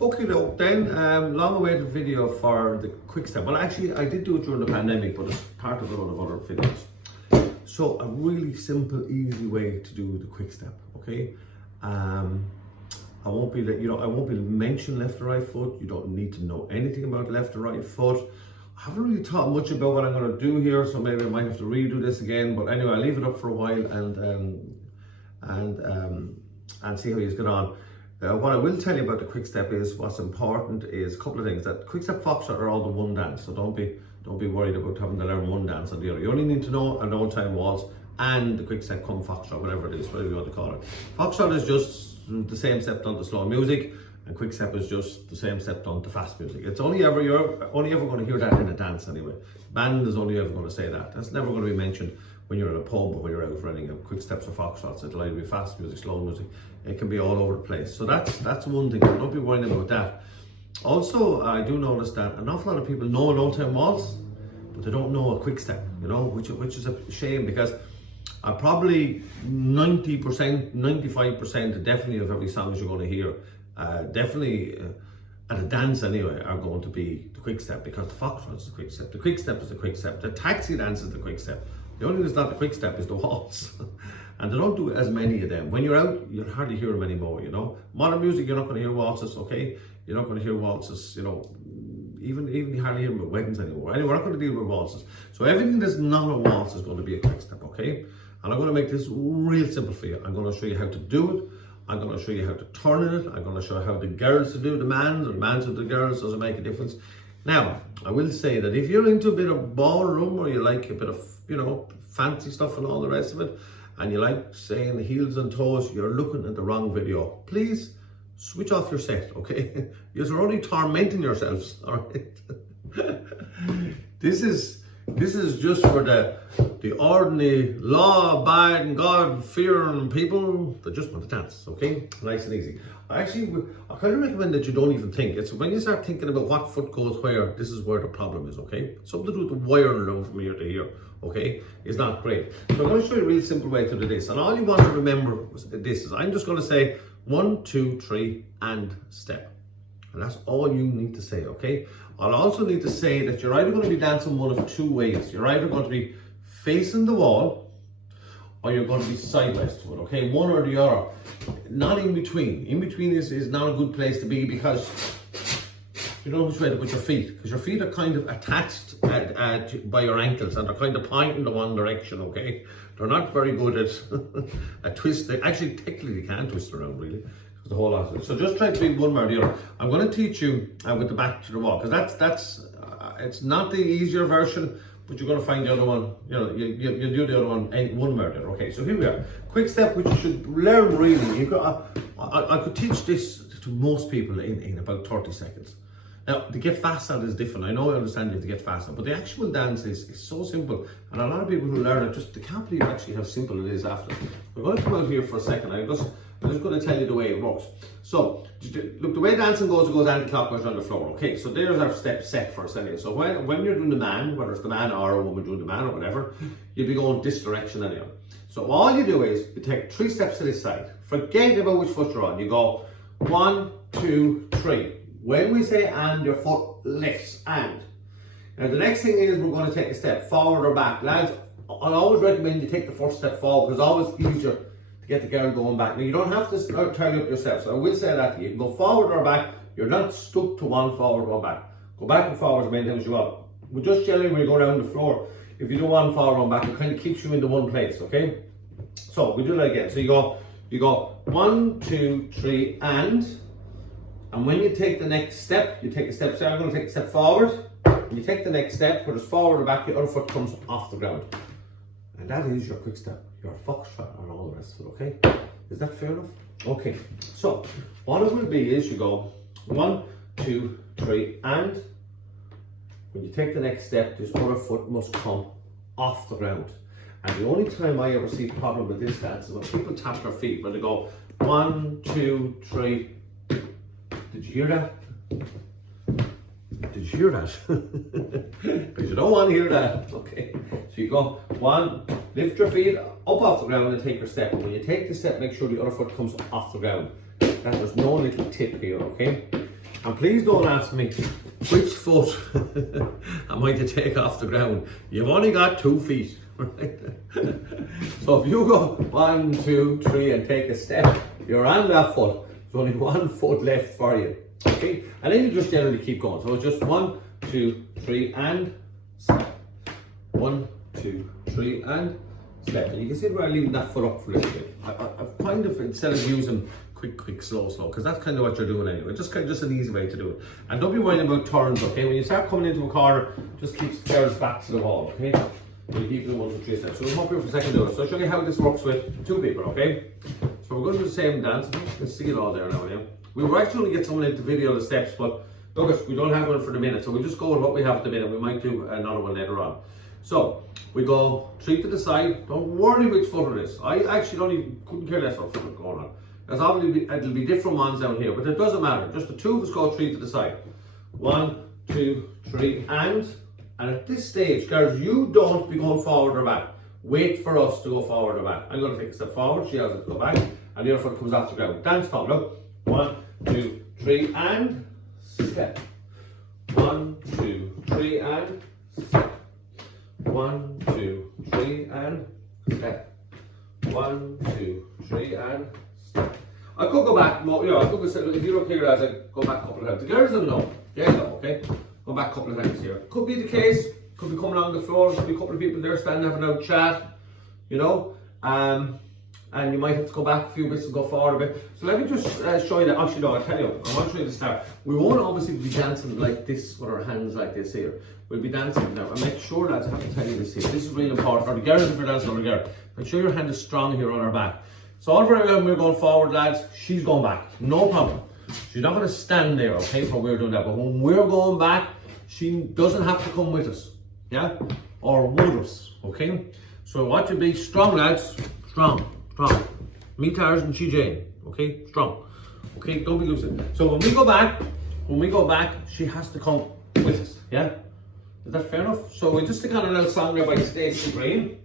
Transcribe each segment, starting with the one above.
Okay, though, then long-awaited video for the Quickstep. Well, actually, I did do it during the pandemic, but it's part of a lot of other videos. So a really simple, easy way to do the Quickstep. Okay, I won't be mentioning left or right foot. You don't need to know anything about left or right foot. I haven't really thought much about what I'm going to do here, so maybe I might have to redo this again. But anyway, I'll leave it up for a while and see how you get on. What I will tell you about the Quickstep is what's important is a couple of things. That Quickstep Foxtrot are all the one dance, so don't be worried about having to learn one dance or the other. You only need to know an old time waltz and the Quickstep come Foxtrot, whatever it is, whatever you want to call it. Foxtrot is just the same step done to slow music, and Quickstep is just the same step done to fast music. It's you're only ever going to hear that in a dance anyway. Band is only ever going to say that. That's never going to be mentioned when you're in a pub or when you're out running a Quicksteps or Foxtrots. It'll either be fast music, slow music. It can be all over the place. So that's one thing. So don't be worrying about that. Also, I do notice that an awful lot of people know an old time waltz, but they don't know a Quickstep. You know, which is a shame, because probably 90%, 95% definitely of every song you're going to hear, definitely at a dance anyway, are going to be the Quickstep, because the Foxtrot is the Quickstep, the Quickstep is the Quickstep, the taxi dance is the Quickstep. The only thing that's not the Quickstep is the waltz. And they don't do as many of them. When you're out, you'll hardly hear them anymore, you know. Modern music, you're not going to hear waltzes, okay? You're not going to hear waltzes, you know, even you hardly hear them at weddings anymore. Anyway, we're not going to deal with waltzes. So everything that's not a waltz is going to be a Quickstep, okay? And I'm going to make this real simple for you. I'm going to show you how to do it. I'm going to show you how to turn in it. I'm going to show you how the girls to do the mans, or the mans with the girls. Doesn't make a difference. Now, I will say that if you're into a bit of ballroom, or you like a bit of, you know, fancy stuff and all the rest of it, and you like saying heels and toes, you're looking at the wrong video. Please switch off your set, okay? You're only tormenting yourselves, all right? This is just for the ordinary law-abiding, God-fearing people that just want to dance, okay? Nice and easy. I kind of recommend that you don't even think. It's when you start thinking about what foot goes where, this is where the problem is, okay? Something to do with the wiring around from here to here, okay? It's not great. So I'm going to show you a real simple way to do this. And all you want to remember is I'm just going to say 1, 2, 3, and step. And that's all you need to say, okay? I'll also need to say that you're either going to be dancing one of two ways. You're either going to be facing the wall, or you're going to be sideways to it, okay? One or the other. Not in between. In between is not a good place to be, because you don't know which way to put your feet, because your feet are kind of attached by your ankles, and they're kind of pointing the one direction, okay? They're not very good at twisting. Actually, technically, they can't twist around, really. The whole lot of it. So just try to be one way or the other. I'm going to teach you with the back to the wall, because that's it's not the easier version, but you're going to find the other one. You know, you'll do the other one one way or the other. Okay, so here we are. Quickstep, which you should learn really. I could teach this to most people in about 30 seconds. Now, to get fast at it is different. I know I understand you have to get faster, but the actual dance is so simple. And a lot of people who learn it they can't believe actually how simple it is after. We're going to come out here for a second. I'm just going to tell you the way it works. So, look, the way dancing goes, it goes anti-clockwise on the floor. Okay, so there's our step set first anyway. So when you're doing the man, whether it's the man or a woman doing the man or whatever, you'll be going this direction anyway. So all you do is you take 3 steps to this side. Forget about which foot you're on. You go 1, 2, 3. When we say and, your foot lifts and. Now the next thing is we're going to take a step forward or back. Lads, I'll always recommend you take the first step forward, because it's always easier to get the girl going back. Now you don't have to turn up yourself, so I will say that to you. You can go forward or back. You're not stuck to one forward or back. Go back and forward as many times as you want. But just generally when you go around the floor, if you do one forward or back, it kind of keeps you into one place, okay? So we do that again. So you go 1, 2, 3, and when you take the next step, you take a step. So I'm going to take a step forward. And you take the next step, whether it's forward or back, your other foot comes off the ground. And that is your Quickstep, your Foxtrot, and all the rest of it, okay? Is that fair enough? Okay, so what it will be is you go 1, 2, 3, and when you take the next step, this other foot must come off the ground. And the only time I ever see a problem with this dance is when people tap their feet, when they go 1, 2, 3. Did you hear that? Did you hear that? Because you don't want to hear that. Okay. So you go 1, lift your feet up off the ground and take your step. And when you take the step, make sure the other foot comes off the ground. That there's no little tip here, okay? And please don't ask me which foot am I to take off the ground. You've only got 2 feet, right? So if you go 1, 2, 3 and take a step, you're on that foot. There's only 1 foot left for you, okay? And then you just generally keep going. So it's just 1, 2, 3 and step. 1, 2, 3 and step. And you can see where I'm leaving that foot up for a little bit. I've kind of, instead of using quick, slow, because that's kind of what you're doing anyway. Just an easy way to do it. And don't be worrying about turns, okay? When you start coming into a corner, just keep stairs back to the wall, okay? So you keep doing 1, 2, 3 steps. So we'll come up here for a second to do it. So I'll show you how this works with 2 people, okay? So we're going to do the same dance. You can see it all there now, yeah? We were actually going to get someone in to video the steps, but look, we don't have one for the minute, so we'll just go with what we have at the minute. We might do another one later on. So we go 3 to the side. Don't worry which foot it is. I actually couldn't care less what foot it's going on. Because obviously it'll be different ones down here, but it doesn't matter. Just the 2 of us go 3 to the side. 1, 2, 3, and at this stage, girls, you don't be going forward or back. Wait for us to go forward or back. I'm going to take a step forward. She has to go back, and the other foot comes off the ground. Dance forward. Look. 1, 2, 3, and step. 1, 2, 3, and step. 1, 2, 3, and step. 1, 2, 3, and step. I could go back more, I could go, if you're okay with that, I'd go back a couple of times. The girls don't know. They know, okay? Go back a couple of times here. Could be the case, could be coming along the floor, could be a couple of people there standing having a chat, you know? And you might have to go back a few bits and go forward a bit. So let me just show you that. Actually, no, I'll tell you, I want to show you the start. We won't obviously be dancing like this with our hands like this here. We'll be dancing now. And make sure, lads, I have to tell you this here. This is really important. For the girls, if you're dancing on the girl, make sure your hand is strong here on her back. So all very well when we're going forward, lads, she's going back. No problem. She's not going to stand there, okay, while we're doing that. But when we're going back, she doesn't have to come with us. Yeah? Or with us, okay? So what you be strong, lads. Strong. Me, Tarzan, she, Jane. Okay? Strong. Okay? Don't be losing. So when we go back, she has to come with us. Yeah? Is that fair enough? So we just stick on a little song there by Stacey Green.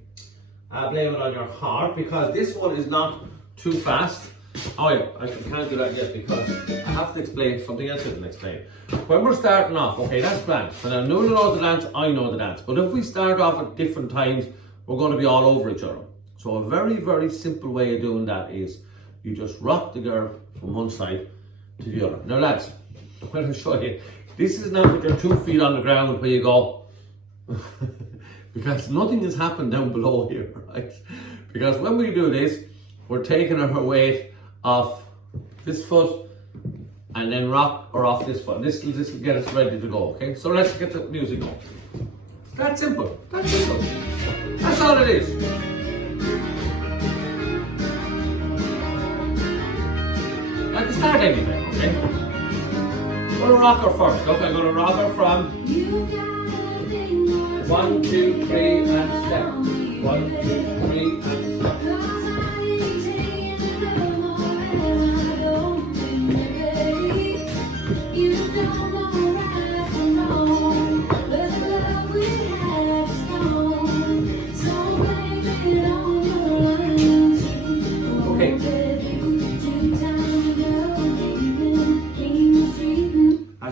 Blame it on your heart, because this one is not too fast. Oh yeah, I can't do that yet because I have to explain something else I didn't explain. When we're starting off, okay, that's planned. So now Nuala knows the dance, I know the dance. But if we start off at different times, we're going to be all over each other. So a very, very simple way of doing that is you just rock the girl from one side to the other. Now lads, I'm going to show you. This is not with your 2 feet on the ground where you go. Because nothing has happened down below here, right? Because when we do this, we're taking her weight off this foot and then rock her off this foot. This will get us ready to go, okay? So let's get the music going. That's simple. That's simple. That's all it is. I can start anything, okay? I'm gonna rock her first. Look, I'm gonna rock her from 1, 2, 3 and step. 1, 2, 3 and step.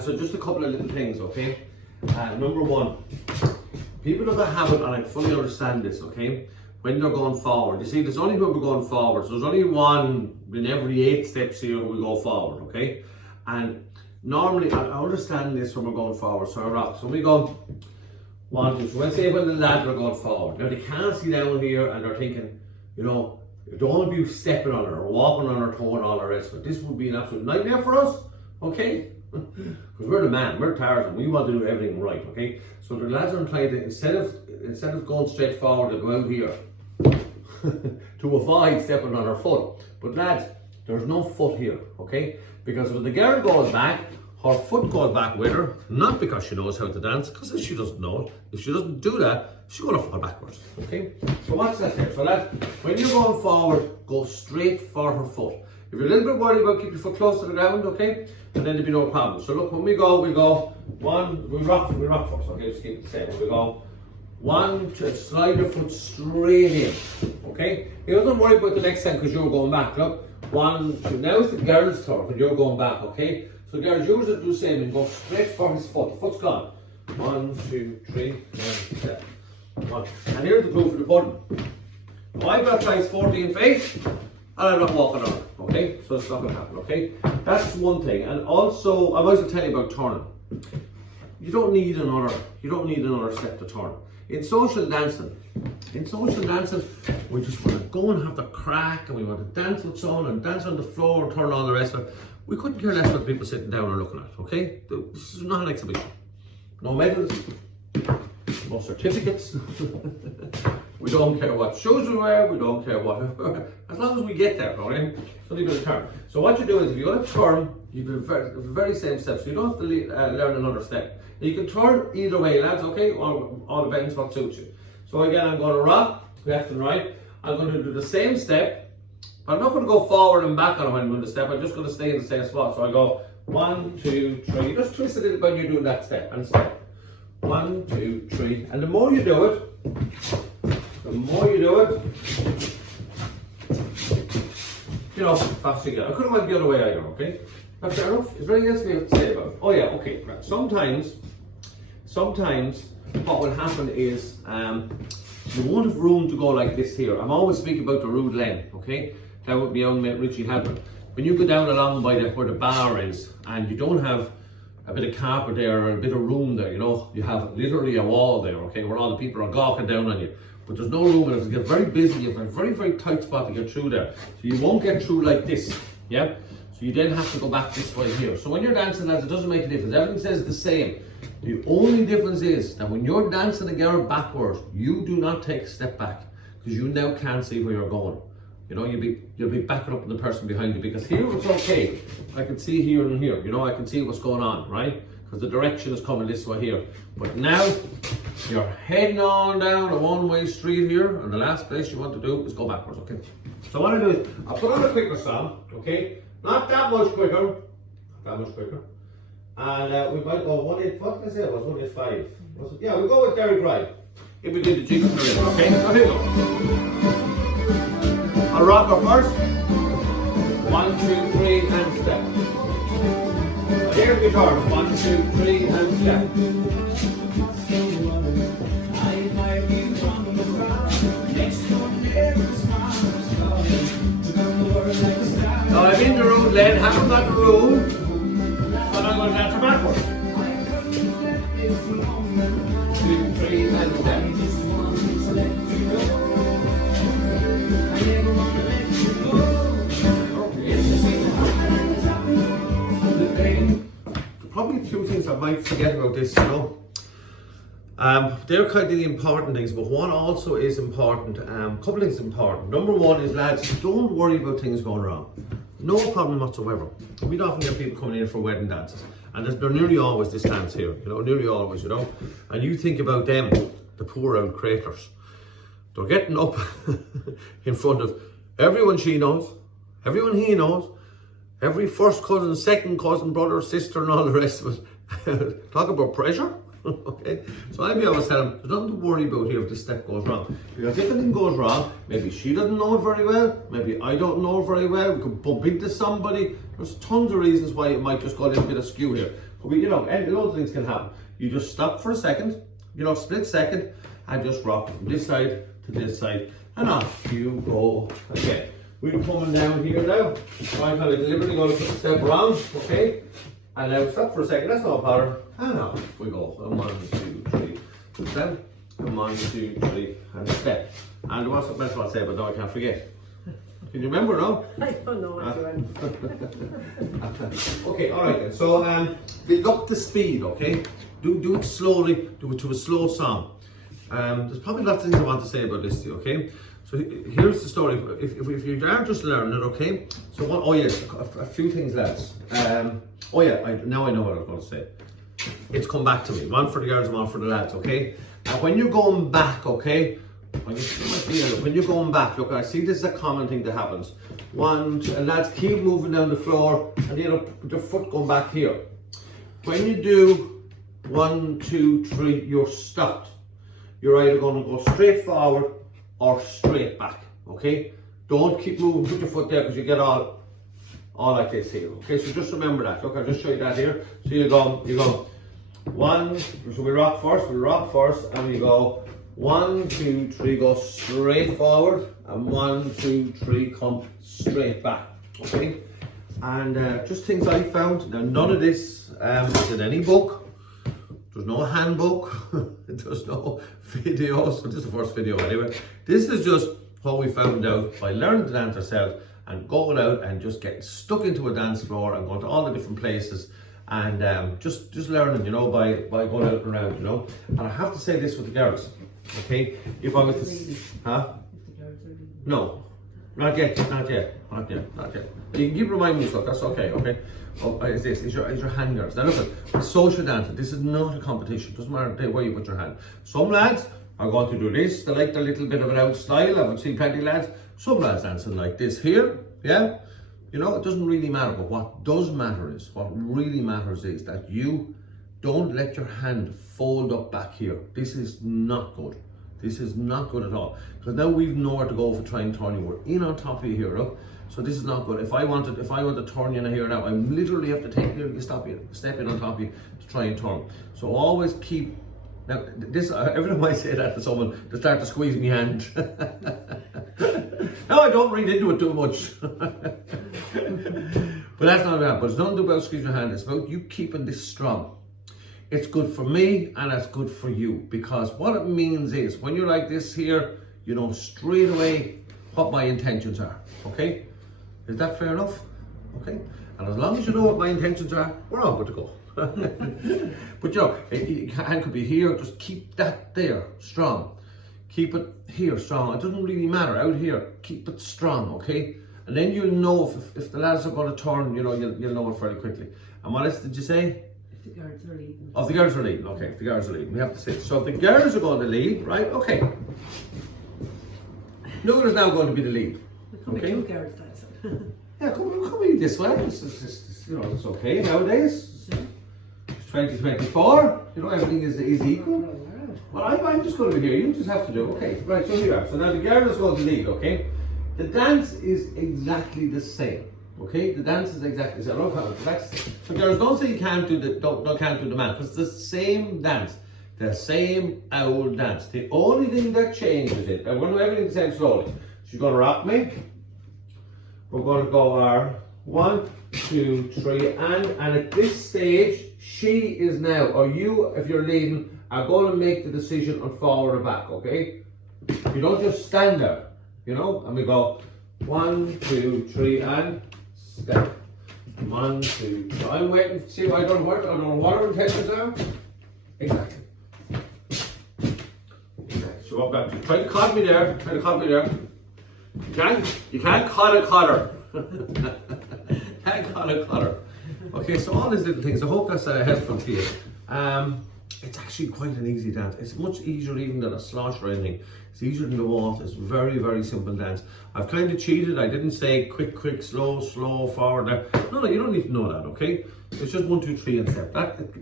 So just a couple of little things, okay? Number one, people have a habit, and I fully understand this, okay? When they're going forward, you see, there's only when we're going forward, so there's only one in every 8 steps here we go forward, okay? And normally, I understand this when we're going forward, so I rock. So we go 1, 2, so let's say when the lads are going forward. Now they can't see down here and they're thinking, you know, don't be stepping on her or walking on her toe and all the rest of it. This would be an absolute nightmare for us, okay? Because we're the man, we're Tarzan, we want to do everything right, okay? So the lads are trying to, instead of going straight forward, they go out here to avoid stepping on her foot. But lads, there's no foot here, okay? Because when the girl goes back, her foot goes back with her, not because she knows how to dance, because if she doesn't know it, if she doesn't do that, she's going to fall backwards, okay? So watch that there. So lads, when you're going forward, go straight for her foot. If you're a little bit worried about keeping your foot close to the ground, okay, and then there'll be no problem. So look, when we go 1, we rock first, okay, just keep it the same. When we go 1, 2, slide your foot straight in, okay? You don't worry about the next time because you're going back. Look, 1, 2. Now it's the girl's turn when you're going back, okay? So girls, yours will do the same and go straight for his foot. The foot's gone. 1, 2, 3, and step. 1. And here's the proof of the pudding. Now I've got size 14 feet, and I'm not walking on it, okay? So it's not going to happen, okay? That's one thing. And also, I might as well tell you about turning. You don't need another step to turn. In social dancing, we just want to go and have the crack, and we want to dance with someone and dance on the floor and turn all the rest of it. We couldn't care less what people sitting down or looking at, okay? This is not an exhibition. No medals, no certificates. We don't care what shoes we wear, we don't care what, as long as we get there, okay? It's only going to turn. So what you do is, if you're going to turn, you do the very same steps. So you don't have to learn another step. You can turn either way, lads, okay? All depends what suits you. So again, I'm going to rock left and right. I'm going to do the same step, but I'm not going to go forward and back on it when I'm doing the step. I'm just going to stay in the same spot. So I go 1, 2, 3. You just twist a little when you're doing that step and step. 1, 2, 3. And the more you do it, you know, faster you get. I could have went the other way either, okay? That's fair enough. Is there anything else we have to say about it? Oh yeah, okay. Right. Sometimes what will happen is you won't have room to go like this here. I'm always speaking about the rude lane, okay? That would be on Richie Halpern. When you go down along by where the bar is and you don't have a bit of carpet there or a bit of room there, you know, you have literally a wall there, okay, where all the people are gawking down on you. But there's no room, and if it gets very busy, you have a very, very tight spot to get through there. So you won't get through like this, yeah? So you then have to go back this way here. So when you're dancing, lads, it doesn't make a difference. Everything says the same. The only difference is that when you're dancing a girl backwards, you do not take a step back, because you now can't see where you're going. You know, you'll be backing up the person behind you, because here it's okay. I can see here and here, you know, I can see what's going on, right? Because the direction is coming this way here. But now, you're heading on down a one-way street here, and the last place you want to do is go backwards, okay? So what I do is, I'll put on a quicker song, okay? Not that much quicker, And we might go 185, what did I say it was, 185? Yeah, we'll go with Derek Wright. If we do the jigs for it, okay? So here we go. I'll rock her first. 1, 2, 3, and step. And here's the guitar. 1, 2, 3, and step. Now I'm in the road lane, haven't got the room, but I'm going to dance her backwards. 2, 3, and step. Probably a few things I might forget about this, you know. They're kind of the important things, but what also is important, couple things important. Number one is, lads, don't worry about things going wrong. No problem whatsoever. We'd often get people coming in for wedding dances, and they're nearly always this dance here, you know, nearly always, you know. And you think about them, the poor old craters. They're getting up in front of everyone she knows, everyone he knows, every first cousin, second cousin, brother, sister, and all the rest of it. Talk about pressure. Okay, so I'd be always telling them, there's nothing to worry about here if this step goes wrong. Because if anything goes wrong, maybe she doesn't know it very well, maybe I don't know it very well, we could bump into somebody. There's tons of reasons why it might just go a little bit askew here. But we, you know, and loads of things can happen. You just stop for a second, you know, split second, and just rock from this side to this side, and off you go again. We're coming down here now. So I'm kind of deliberately going to step around, okay? And now stop for a second, that's not a pattern. And off we go. 1, 2, 3, step. 1, 2, 3, and step. And what's the best one to say, but now I can't forget. Can you remember now? I don't know what you went. Okay, alright then. So build up the speed, okay? Do it slowly, do it to a slow song. There's probably lots of things I want to say about this, okay? So here's the story. If you are just learning it, okay? So what? Oh yes, a few things, lads. Oh yeah, now I know what I was going to say. It's come back to me. One for the girls and one for the lads, okay? Now when you're going back, okay? When you're going back, look, I see this is a common thing that happens. 1, 2, and lads, keep moving down the floor, and you know, put your foot going back here. When you do 1, 2, 3, you're stopped. You're either going to go straight forward or straight back, okay? Don't keep moving, put your foot there because you get all all like this here. Okay, so just remember that. Look, I'll just show you that here. So you go 1, so we rock first, and we go 1, 2, 3, go straight forward, and 1, 2, 3, come straight back. Okay, and just things I found. Now, none of this is in any book. There's no handbook. There's no video. So this is the first video anyway. This is just what we found out by learning to dance ourselves and going out and just getting stuck into a dance floor and going to all the different places and just learning, you know, by going out and around, you know. And I have to say this with the girls, okay? If I was to, huh? No, not yet. You can keep reminding me stuff. That's okay. Okay. Oh, is your hand girls. Now look, at social dancing. This is not a competition. Doesn't matter where you put your hand. Some lads are going to do this. They like the little bit of an out style. I would see plenty lads. Some lads dancing like this here. Yeah. You know, it doesn't really matter. But what does matter is, what really matters is that you don't let your hand fold up back here. This is not good. This is not good at all. Because now we've nowhere to go for trying to turn you. We're in on top of you here, look. So this is not good. If I want to turn you in here now, I literally have to step in on top of you to try and turn. So always keep. Now this, every time I say that to someone, they start to squeeze my hand. No, I don't read into it too much. But that's not about. But it's not about squeezing your hand. It's about you keeping this strong. It's good for me and it's good for you, because what it means is when you're like this here, you know straight away what my intentions are. Okay. Is that fair enough? Okay. And as long as you know what my intentions are, we're all good to go. But you know, your hand could be here, just keep that there, strong. Keep it here, strong. It doesn't really matter, out here, keep it strong, okay? And then you'll know if the lads are going to turn, you know, you'll know it fairly quickly. And what else did you say? If the girls are leading. Oh, if the girls are leading, okay, if the girls are leading, we have to say. So if the girls are going to lead, right, okay. Luke is now going to be the lead. Okay. Two girls dancing. Yeah, come in this way. It's, you know, it's okay nowadays. It's 2024. You know, everything is equal. Well, I'm just going to be here. You just have to do. Okay, right. So here. So now the girl is going to lead. Okay, the dance is exactly the same. Okay, the dance is exactly the same. So girls, don't say you can't do can't do the man, because it's the same dance, the same old dance. The only thing that changes it, and we're going to do everything the same slowly. She's going to rock me. We're going to go our 1, 2, 3, and at this stage, she is now, or you, if you're leading, are going to make the decision on forward or back, okay? You don't just stand there, you know, and we go 1, 2, 3, and step. 1, 2, 3. I'm waiting to see if I don't work. I don't know what our intentions are. Exactly. So walk back. Try to caught me there. You can't cut a cutter. Can't cut a cutter. Okay, so all these little things, I hope that's helpful to you. It's actually quite an easy dance. It's much easier even than a slosh or anything. It's easier than the waltz. It's very, very simple dance. I've kind of cheated. I didn't say quick, slow, forward. No, you don't need to know that, okay? It's just 1, 2, 3 and step.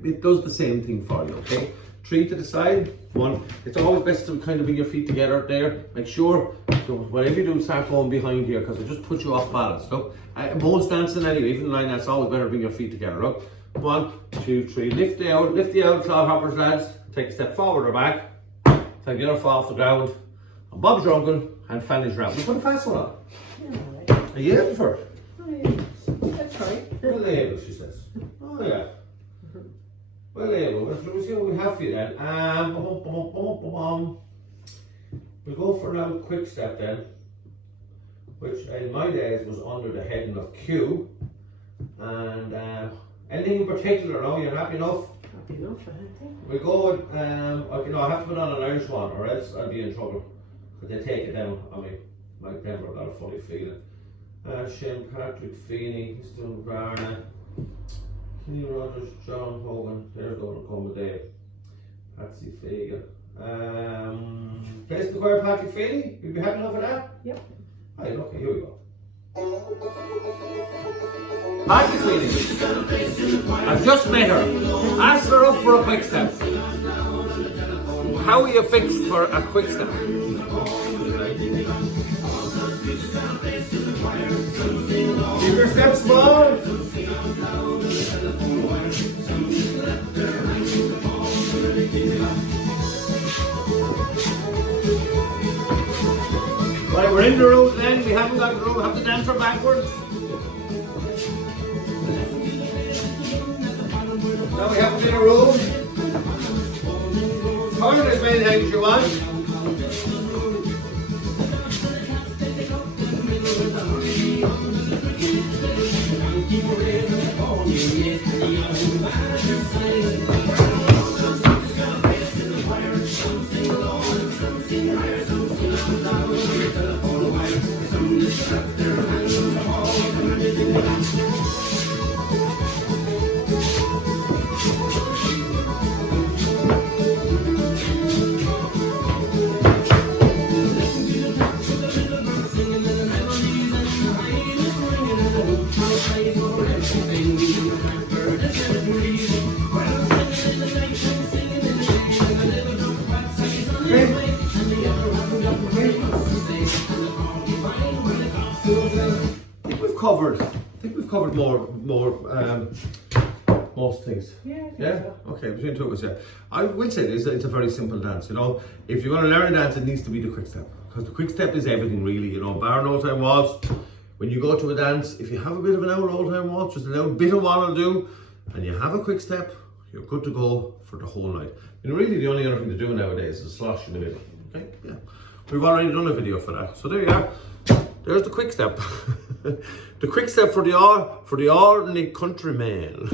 It does the same thing for you, okay? 3 to the side, 1. It's always best to kind of bring your feet together there. Make sure, whatever you do, start going behind here, because it just puts you off balance. Look, most dancing anyway, even line that's always better to bring your feet together. Look, 1, 2, 3. Lift the out, clod hoppers, lads. Take a step forward or back. Take the other foot off the ground. And Bob's your uncle, and finish round. We put a fast one on. Yeah, Are you able for it? oh, yeah. That's right. Well able, she says. Oh yeah. Well able. Let's see what we have for you then. We'll go for now Quickstep then, which in my days was under the heading of Q. And anything in particular? No, you're happy enough? Happy enough, I think. We'll go with, I have to put on an Irish one, or else I'll be in trouble. Because they take it down on me. Mike Denver got a funny feeling. Shane Patrick Feeney, he's doing Varna. Kenny Rogers, John Hogan, they're going to come with Dave. Patsy Fagan. Place to wear Patrick Feeney? You'd be happy enough for that? Yep. Right, okay, here we go. Patrick Feeney. I've just met her. Asked her up for a quick step. How are you fixed for a quick step? Keep your step small. Right, we're in the room then. We haven't got the room. Have the dancer backwards. Now we have to in a room. Turn as many times as you want. I think we've covered most things. Yeah. Okay, between two of us, yeah. I will say this, it's a very simple dance, you know. If you're going to learn a dance, it needs to be the quick step. Because the quick step is everything really, you know. Bar and old time waltz. When you go to a dance, if you have a bit of an old time waltz, just a little bit of what I'll do, and you have a quick step, you're good to go for the whole night. And really the only other thing to do nowadays is a slosh in the middle. Okay, yeah. We've already done a video for that. So there you are. There's the quick step. The quick step for the ordinary countryman.